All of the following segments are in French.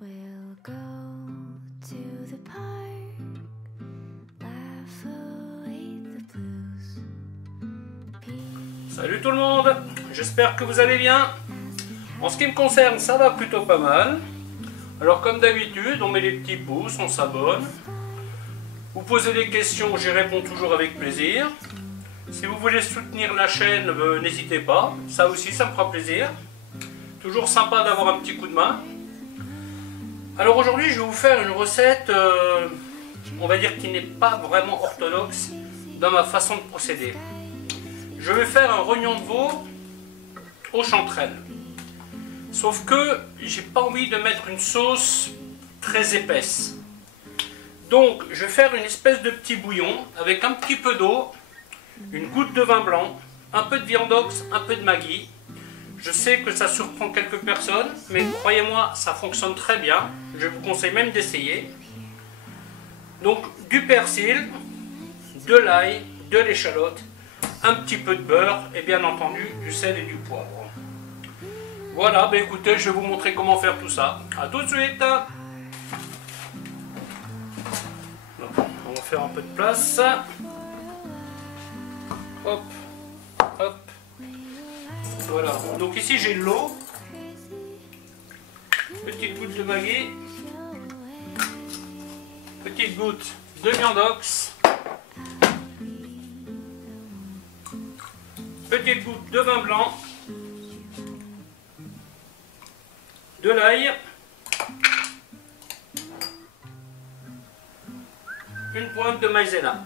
We'll go to the park, laugh away the blues. Salut tout le monde, j'espère que vous allez bien. En ce qui me concerne, ça va plutôt pas mal. Alors comme d'habitude, on met les petits pouces, on s'abonne. Vous posez des questions, j'y réponds toujours avec plaisir. Si vous voulez soutenir la chaîne, n'hésitez pas, ça aussi ça me fera plaisir. Toujours sympa d'avoir un petit coup de main. Alors aujourd'hui je vais vous faire une recette, on va dire qui n'est pas vraiment orthodoxe dans ma façon de procéder. Je vais faire un rognon de veau aux chanterelles. Sauf que j'ai pas envie de mettre une sauce très épaisse. Donc je vais faire une espèce de petit bouillon avec un petit peu d'eau, une goutte de vin blanc, un peu de viandox, un peu de Maggi. Je sais que ça surprend quelques personnes, mais croyez-moi, ça fonctionne très bien. Je vous conseille même d'essayer. Donc du persil, de l'ail, de l'échalote, un petit peu de beurre et bien entendu du sel et du poivre. Voilà, bah écoutez, je vais vous montrer comment faire tout ça. A tout de suite. Donc, on va faire un peu de place. Hop, hop. Voilà, donc ici j'ai de l'eau, petite goutte de Maggi, petite goutte de viandox, petite goutte de vin blanc, de l'ail, une pointe de maïzena.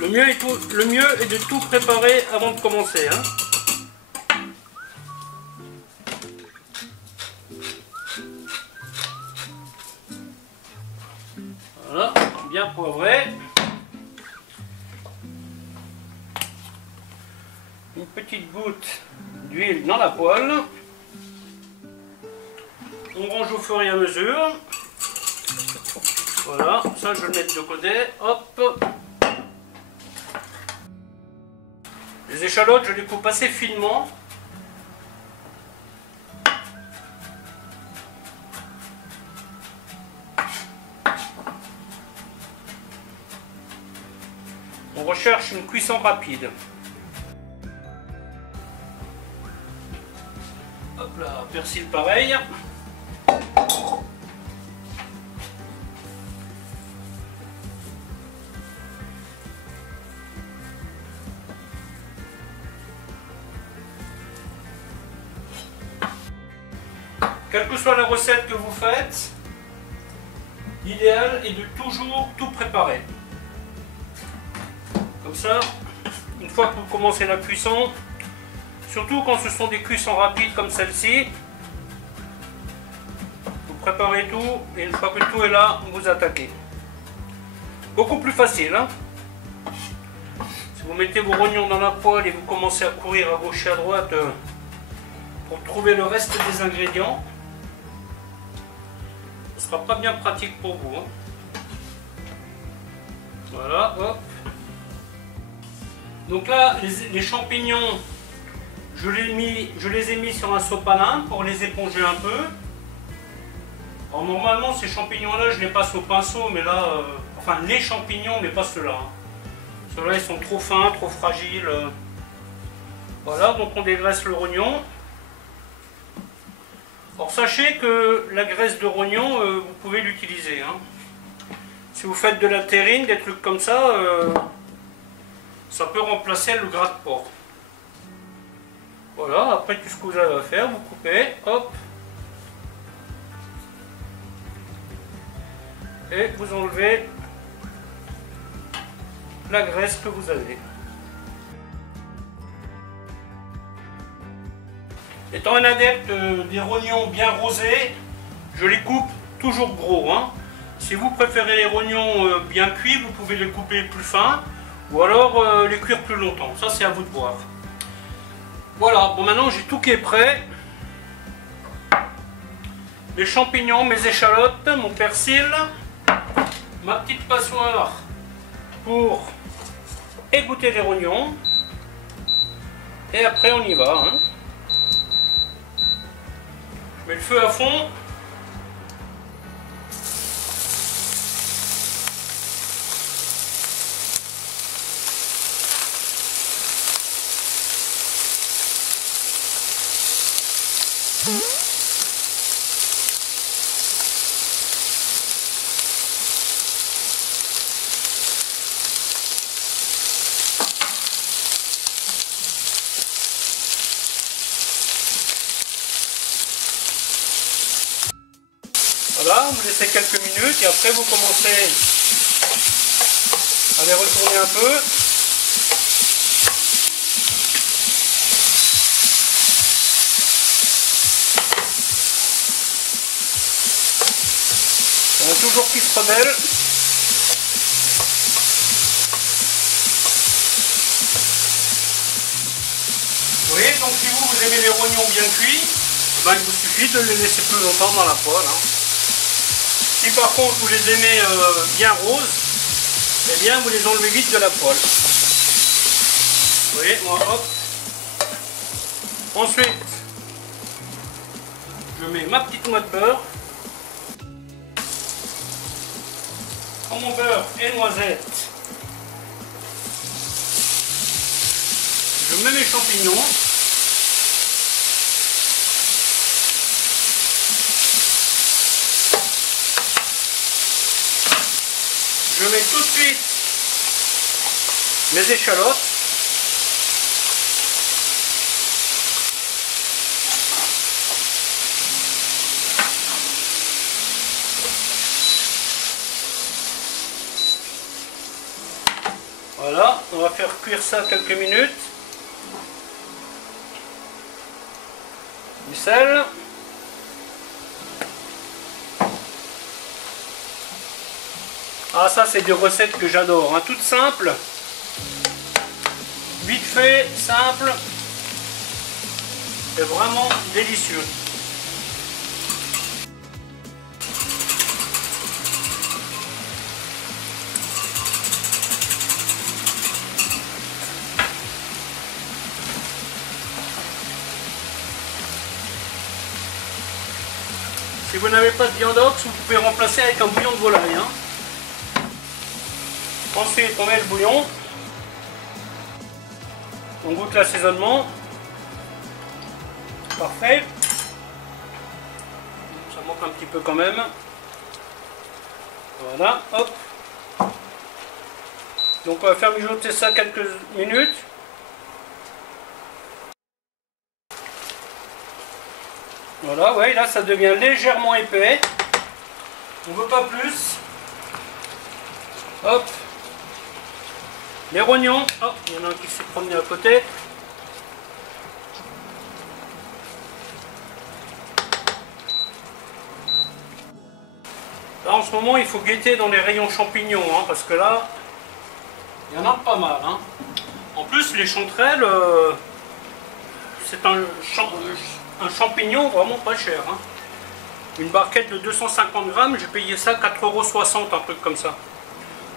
Le mieux est de tout préparer avant de commencer. Voilà, bien poivré. Une petite goutte d'huile dans la poêle. On range au fur et à mesure. Voilà, ça je vais le mettre de côté. Hop. Les échalotes, je les coupe assez finement. On recherche une cuisson rapide. Hop là, persil pareil. Quelle que soit la recette que vous faites, l'idéal est de toujours tout préparer. Comme ça, une fois que vous commencez la cuisson, surtout quand ce sont des cuissons rapides comme celle-ci, vous préparez tout et une fois que tout est là, vous attaquez. Beaucoup plus facile. Si vous mettez vos rognons dans la poêle et vous commencez à courir à gauche et à droite pour trouver le reste des ingrédients, ce ne sera pas bien pratique pour vous. Voilà, hop. Donc là, les champignons, je les ai mis sur un sopalin pour les éponger un peu. Alors normalement, ces champignons-là, je les passe au pinceau, mais là, enfin les champignons, mais pas ceux-là. Ceux-là, ils sont trop fins, trop fragiles. Voilà, donc on dégraisse le rognon. Alors sachez que la graisse de rognon, vous pouvez l'utiliser. Si vous faites de la terrine, des trucs comme ça, ça peut remplacer le gras de porc. Voilà, après tout ce que vous avez à faire, vous coupez, hop. Et vous enlevez la graisse que vous avez. Étant un adepte des rognons bien rosés, je les coupe toujours gros. Si vous préférez les rognons bien cuits, vous pouvez les couper plus fins ou alors les cuire plus longtemps. Ça, c'est à vous de voir. Voilà, bon maintenant j'ai tout qui est prêt. Les champignons, mes échalotes, mon persil, ma petite passoire pour égoutter les rognons. Et après on y va. Hein. Je mets le feu à fond. Voilà, vous laissez quelques minutes et après vous commencez à les retourner un peu. Il y en a toujours qui se rebellent. Vous voyez, donc si vous aimez les rognons bien cuits, ben, il vous suffit de les laisser plus longtemps dans la poêle. Hein. Si par contre vous les aimez bien roses, eh bien vous les enlevez vite de la poêle. Vous voyez, moi hop. Ensuite, je mets ma petite noix de beurre. Quand mon beurre et noisette, je mets mes champignons. Je mets tout de suite mes échalotes. Voilà, on va faire cuire ça quelques minutes. Du sel. Ah, ça c'est des recettes que j'adore, hein. Toutes simples, vite fait, simple et vraiment délicieux. Si vous n'avez pas de viande ox, vous pouvez remplacer avec un bouillon de volaille. Hein. Ensuite, on met le bouillon. On goûte l'assaisonnement. Parfait. Ça manque un petit peu quand même. Voilà, hop. Donc on va faire mijoter ça quelques minutes. Voilà, ouais, là ça devient légèrement épais. On ne veut pas plus. Hop. Les rognons. Oh, il y en a un qui s'est promené à côté. Là en ce moment il faut guetter dans les rayons champignons, hein, parce que là, il y en a pas mal. Hein. En plus les chanterelles, c'est un champignon vraiment pas cher. Hein. Une barquette de 250 grammes, j'ai payé ça 4,60 €, un truc comme ça.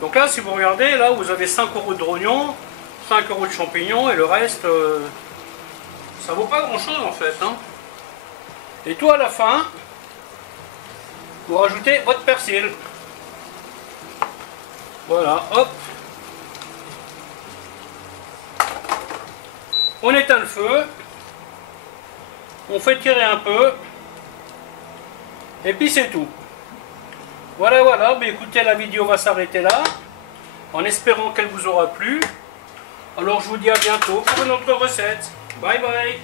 Donc là, si vous regardez, là vous avez 5 € de rognons, 5 € de champignons et le reste, ça vaut pas grand chose en fait. Hein. Et tout à la fin, vous rajoutez votre persil. Voilà, hop. On éteint le feu. On fait tirer un peu. Et puis c'est tout. Voilà, voilà. Mais écoutez, la vidéo va s'arrêter là. En espérant qu'elle vous aura plu. Alors je vous dis à bientôt pour une autre recette. Bye bye.